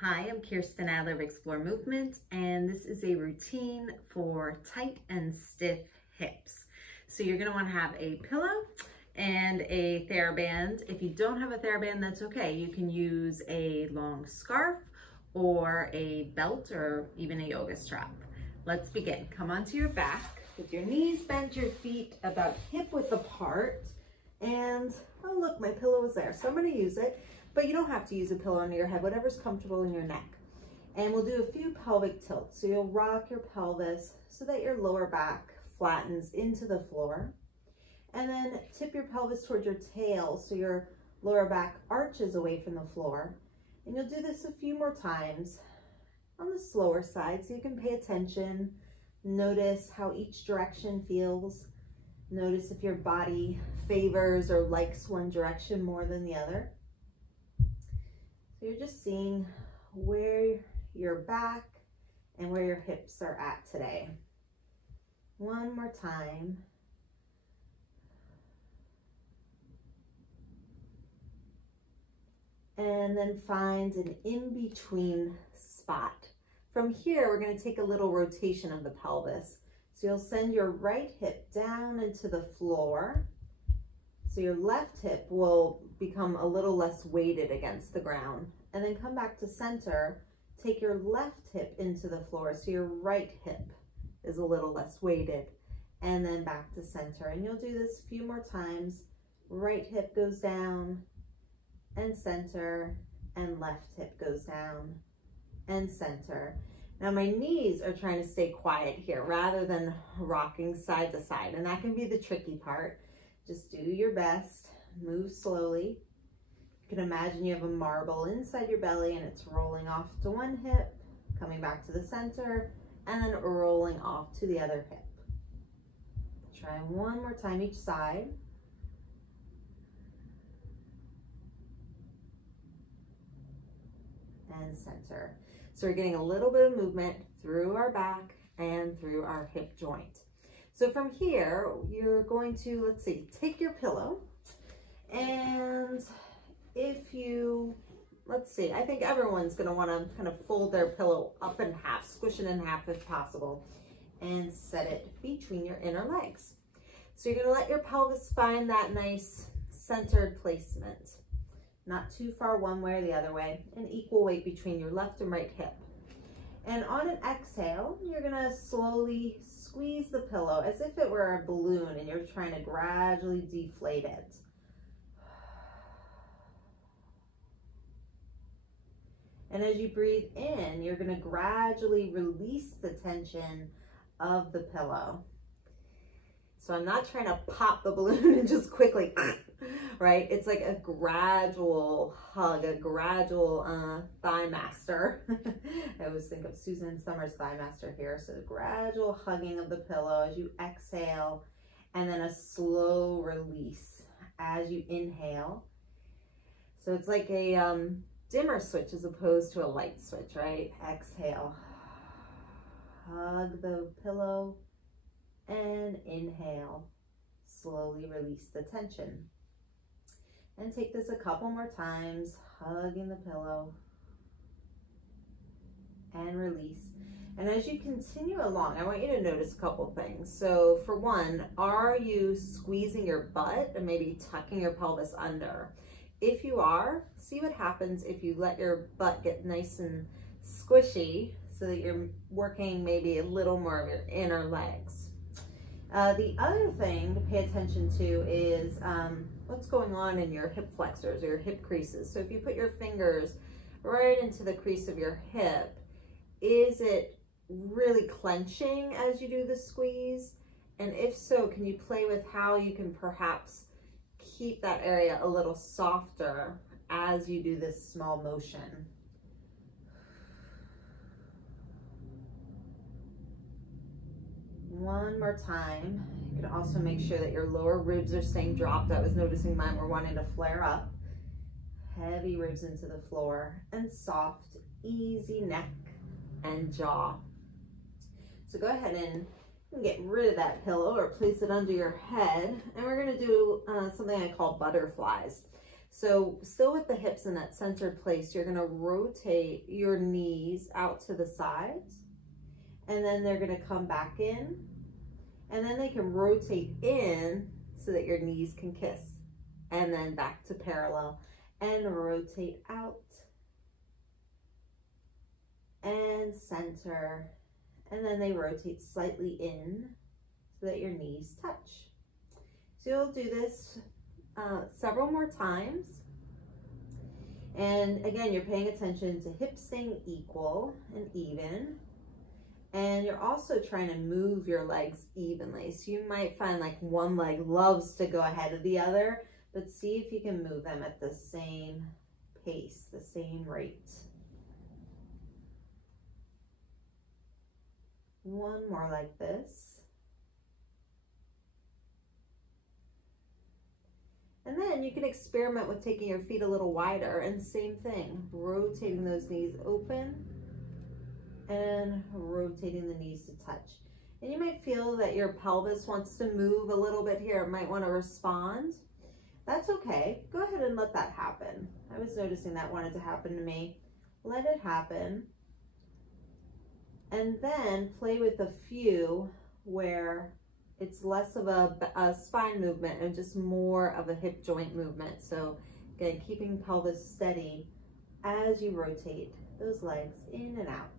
Hi, I'm Kirsten Adler of Explore Movement, and this is a routine for tight and stiff hips. So you're going to want to have a pillow and a TheraBand. If you don't have a TheraBand, that's okay. You can use a long scarf or a belt or even a yoga strap. Let's begin. Come onto your back with your knees bent, your feet about hip width apart. And, oh look, my pillow is there. So I'm going to use it. But you don't have to use a pillow under your head, whatever's comfortable in your neck. And we'll do a few pelvic tilts. So you'll rock your pelvis so that your lower back flattens into the floor. And then tip your pelvis towards your tail so your lower back arches away from the floor. And you'll do this a few more times on the slower side so you can pay attention. Notice how each direction feels. Notice if your body favors or likes one direction more than the other. You're just seeing where your back and where your hips are at today. One more time. And then find an in-between spot. From here, we're going to take a little rotation of the pelvis. So you'll send your right hip down into the floor. So your left hip will become a little less weighted against the ground. And then come back to center, take your left hip into the floor so your right hip is a little less weighted. And then back to center. And you'll do this a few more times. Right hip goes down and center, and left hip goes down and center. Now my knees are trying to stay quiet here rather than rocking side to side. And that can be the tricky part. Just do your best, move slowly. You can imagine you have a marble inside your belly and it's rolling off to one hip, coming back to the center, and then rolling off to the other hip. Try one more time each side. And center. So we're getting a little bit of movement through our back and through our hip joint. So from here, you're going to, let's see, take your pillow, and if you, let's see, I think everyone's going to want to kind of fold their pillow up in half, squish it in half if possible, and set it between your inner legs. So you're going to let your pelvis find that nice centered placement, not too far one way or the other way, an equal weight between your left and right hip. And on an exhale, you're gonna slowly squeeze the pillow as if it were a balloon and you're trying to gradually deflate it. And as you breathe in, you're gonna gradually release the tension of the pillow. So I'm not trying to pop the balloon and just quickly, right? It's like a gradual hug, a gradual thigh master. I always think of Susan Summers' thigh master here. So the gradual hugging of the pillow as you exhale, and then a slow release as you inhale. So it's like a dimmer switch as opposed to a light switch, right? Exhale, hug the pillow, and inhale, slowly release the tension. And take this a couple more times, hugging the pillow and release. And as you continue along, I want you to notice a couple things. So for one, are you squeezing your butt and maybe tucking your pelvis under? If you are, see what happens if you let your butt get nice and squishy so that you're working maybe a little more of your inner legs. The other thing to pay attention to is what's going on in your hip flexors or your hip creases. So if you put your fingers right into the crease of your hip, is it really clenching as you do the squeeze? And if so, can you play with how you can perhaps keep that area a little softer as you do this small motion? One more time. You can also make sure that your lower ribs are staying dropped. I was noticing mine were wanting to flare up. Heavy ribs into the floor, and soft, easy neck and jaw. So go ahead and get rid of that pillow or place it under your head. And we're going to do something I call butterflies. So still with the hips in that centered place, you're gonna rotate your knees out to the sides, and then they're gonna come back in, and then they can rotate in so that your knees can kiss, and then back to parallel, and rotate out, and center, and then they rotate slightly in so that your knees touch. So you'll do this several more times. And again, you're paying attention to hips staying equal and even. And you're also trying to move your legs evenly. So you might find like one leg loves to go ahead of the other, but see if you can move them at the same pace, the same rate. One more like this. And then you can experiment with taking your feet a little wider, and same thing, rotating those knees open and rotating the knees to touch. And you might feel that your pelvis wants to move a little bit here. It might want to respond. That's okay. Go ahead and let that happen. I was noticing that wanted to happen to me. Let it happen. And then play with a few where it's less of a spine movement and just more of a hip joint movement. So again, keeping pelvis steady as you rotate those legs in and out.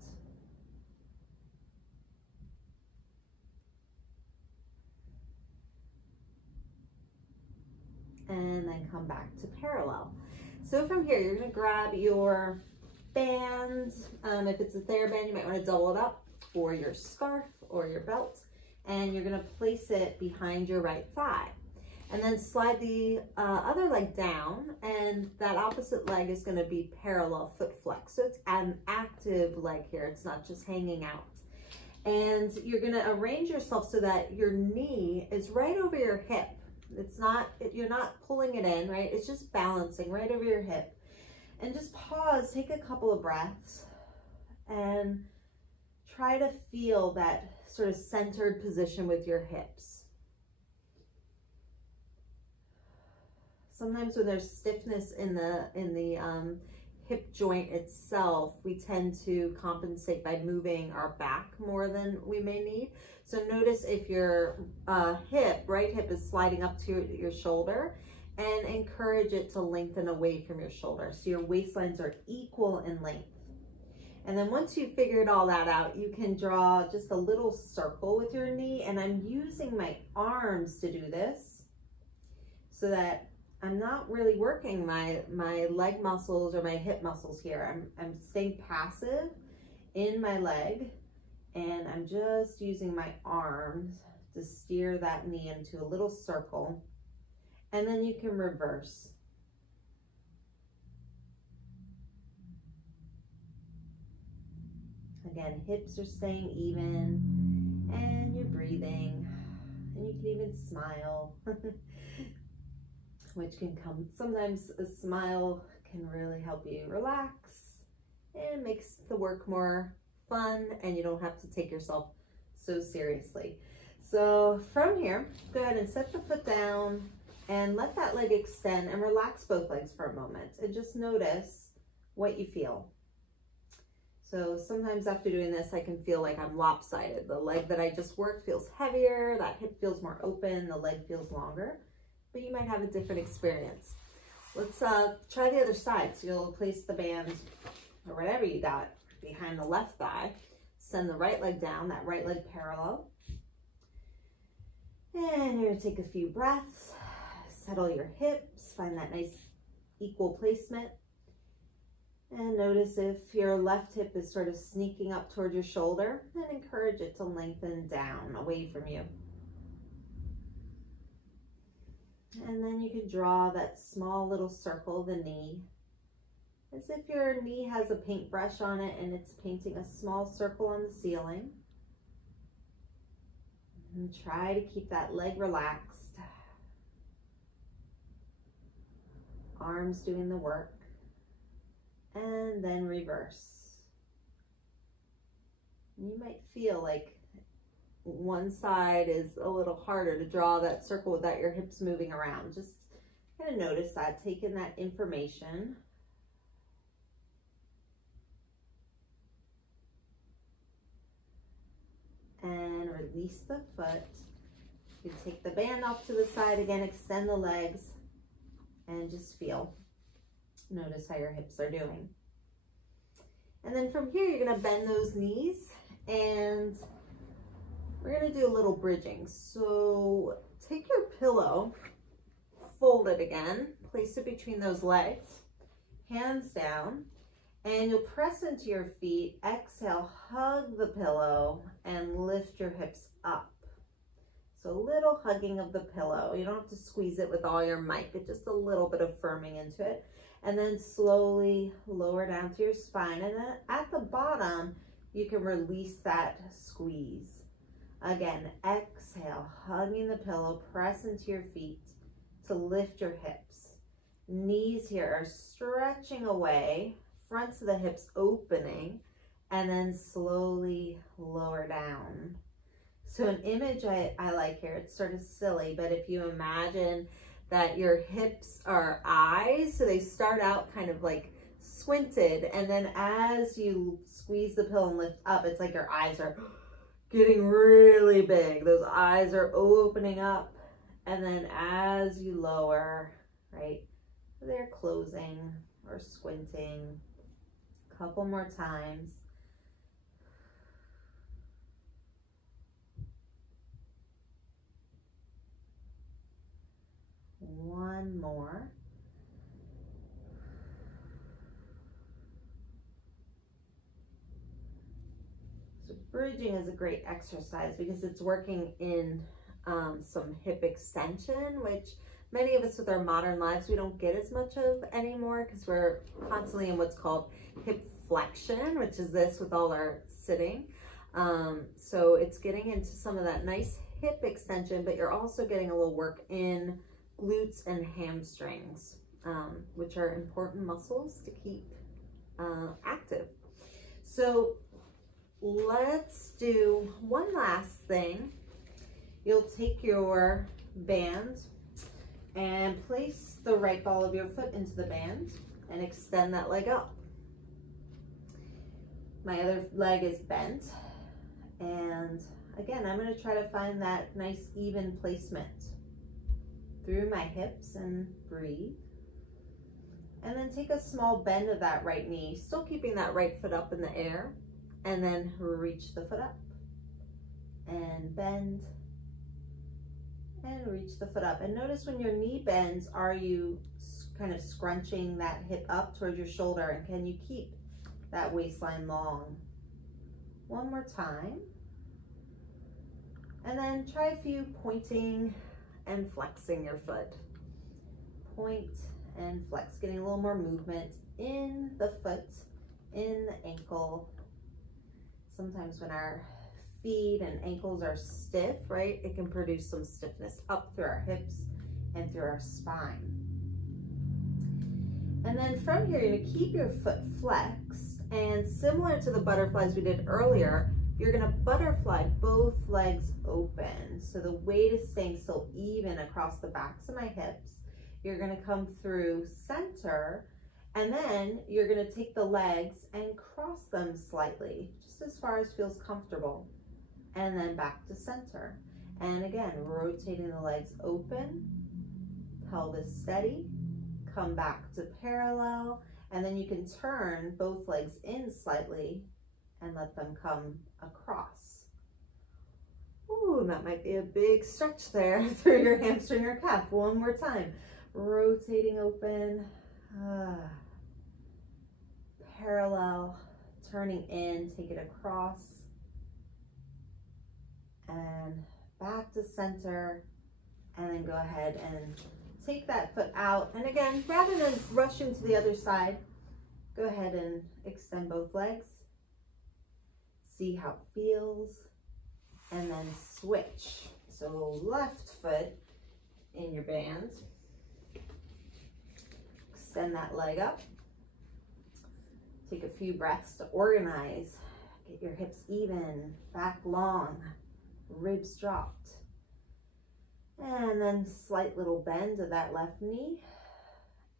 And then come back to parallel. So from here, you're gonna grab your band. If it's a TheraBand, you might wanna double it up, or your scarf or your belt. And you're gonna place it behind your right thigh. And then slide the other leg down, and that opposite leg is gonna be parallel foot flex. So it's an active leg here, it's not just hanging out. And you're gonna arrange yourself so that your knee is right over your hip. It's not, you're not pulling it in, right? It's just balancing right over your hip. And just pause, take a couple of breaths, and try to feel that sort of centered position with your hips. Sometimes when there's stiffness in the hip joint itself, we tend to compensate by moving our back more than we may need. So notice if your right hip is sliding up to your shoulder, and encourage it to lengthen away from your shoulder. So your waistlines are equal in length. And then once you've figured all that out, you can draw just a little circle with your knee. And I'm using my arms to do this so that I'm not really working my leg muscles or my hip muscles here. I'm staying passive in my leg, and I'm just using my arms to steer that knee into a little circle. And then you can reverse. Again, hips are staying even, and you're breathing, and you can even smile, which can come, sometimes a smile can really help you relax, and makes the work more fun, and you don't have to take yourself so seriously. So from here, go ahead and set the foot down, and let that leg extend, and relax both legs for a moment, and just notice what you feel. So sometimes after doing this, I can feel like I'm lopsided. The leg that I just worked feels heavier, that hip feels more open, the leg feels longer, but you might have a different experience. Let's try the other side. So you'll place the band, or whatever you got, behind the left thigh. Send the right leg down, that right leg parallel. And you're gonna take a few breaths, settle your hips, find that nice equal placement. And notice if your left hip is sort of sneaking up toward your shoulder, then encourage it to lengthen down away from you. And then you can draw that small little circle of the knee, as if your knee has a paintbrush on it and it's painting a small circle on the ceiling. And try to keep that leg relaxed. Arms doing the work. And then reverse. You might feel like one side is a little harder to draw that circle without your hips moving around. Just And notice that, taking that information. And release the foot. You take the band off to the side again, extend the legs, and just feel. Notice how your hips are doing. And then from here, you're gonna bend those knees, and we're gonna do a little bridging. So take your pillow, fold it again, place it between those legs, hands down, and you'll press into your feet. Exhale, hug the pillow, and lift your hips up. So a little hugging of the pillow. You don't have to squeeze it with all your might, but just a little bit of firming into it. And then slowly lower down to your spine. And then at the bottom, you can release that squeeze. Again, exhale, hugging the pillow, press into your feet to lift your hips. Knees here are stretching away, fronts of the hips opening, and then slowly lower down. So an image I like here, it's sort of silly, but if you imagine that your hips are eyes, so they start out kind of like squinted, and then as you squeeze the pillow and lift up, it's like your eyes are getting really big. Those eyes are opening up, and then as you lower, right, they're closing or squinting. A couple more times. One more. So bridging is a great exercise because it's working in some hip extension, which many of us with our modern lives, we don't get as much of anymore because we're constantly in what's called hip flexion, which is this with all our sitting. So it's getting into some of that nice hip extension, but you're also getting a little work in glutes and hamstrings, which are important muscles to keep active. So let's do one last thing. You'll take your band and place the right ball of your foot into the band and extend that leg up. My other leg is bent, and again, I'm going to try to find that nice even placement through my hips and breathe. And then take a small bend of that right knee, still keeping that right foot up in the air, and then reach the foot up and bend and reach the foot up. And notice when your knee bends, are you kind of scrunching that hip up towards your shoulder, and can you keep that waistline long? One more time. And then try a few pointing and flexing your foot. Point and flex, getting a little more movement in the foot, in the ankle. Sometimes when our feet and ankles are stiff, right, it can produce some stiffness up through our hips and through our spine. And then from here, you're gonna keep your foot flexed, and similar to the butterflies we did earlier, you're gonna butterfly both legs open. So the weight is staying still even across the backs of my hips. You're gonna come through center, and then you're gonna take the legs and cross them slightly, just as far as feels comfortable. And then back to center. And again, rotating the legs open, pelvis steady, come back to parallel, and then you can turn both legs in slightly and let them come across. Ooh, that might be a big stretch there through your hamstring or calf. One more time. Rotating open, parallel, turning in, take it across, and back to center, and then go ahead and take that foot out. And again, rather than rushing to the other side, go ahead and extend both legs. See how it feels, and then switch. So left foot in your band. Extend that leg up. Take a few breaths to organize. Get your hips even, back long, ribs dropped. And then slight little bend of that left knee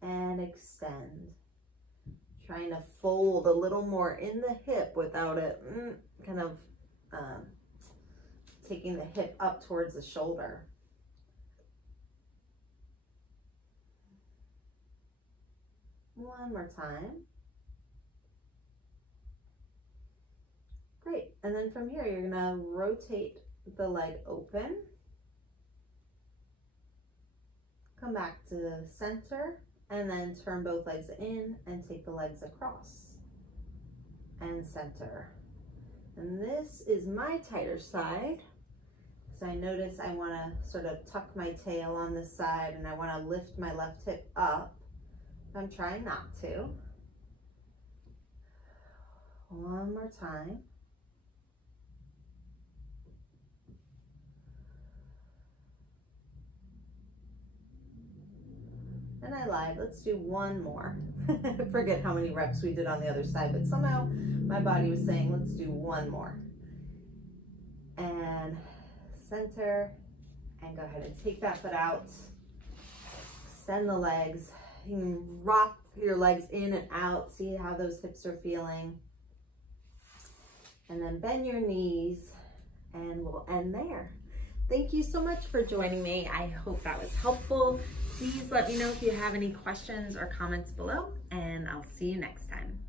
and extend. Trying to fold a little more in the hip without it kind of taking the hip up towards the shoulder. One more time. Great. And then from here, you're gonna rotate the leg open. Come back to the center and then turn both legs in and take the legs across and center. And this is my tighter side. So I notice I want to sort of tuck my tail on this side and I want to lift my left hip up. I'm trying not to. One more time. And I lied, let's do one more. I forget how many reps we did on the other side, but somehow my body was saying, let's do one more. And center, and go ahead and take that foot out. Extend the legs. You can rock your legs in and out. See how those hips are feeling. And then bend your knees, and we'll end there. Thank you so much for joining me. I hope that was helpful. Please let me know if you have any questions or comments below, and I'll see you next time.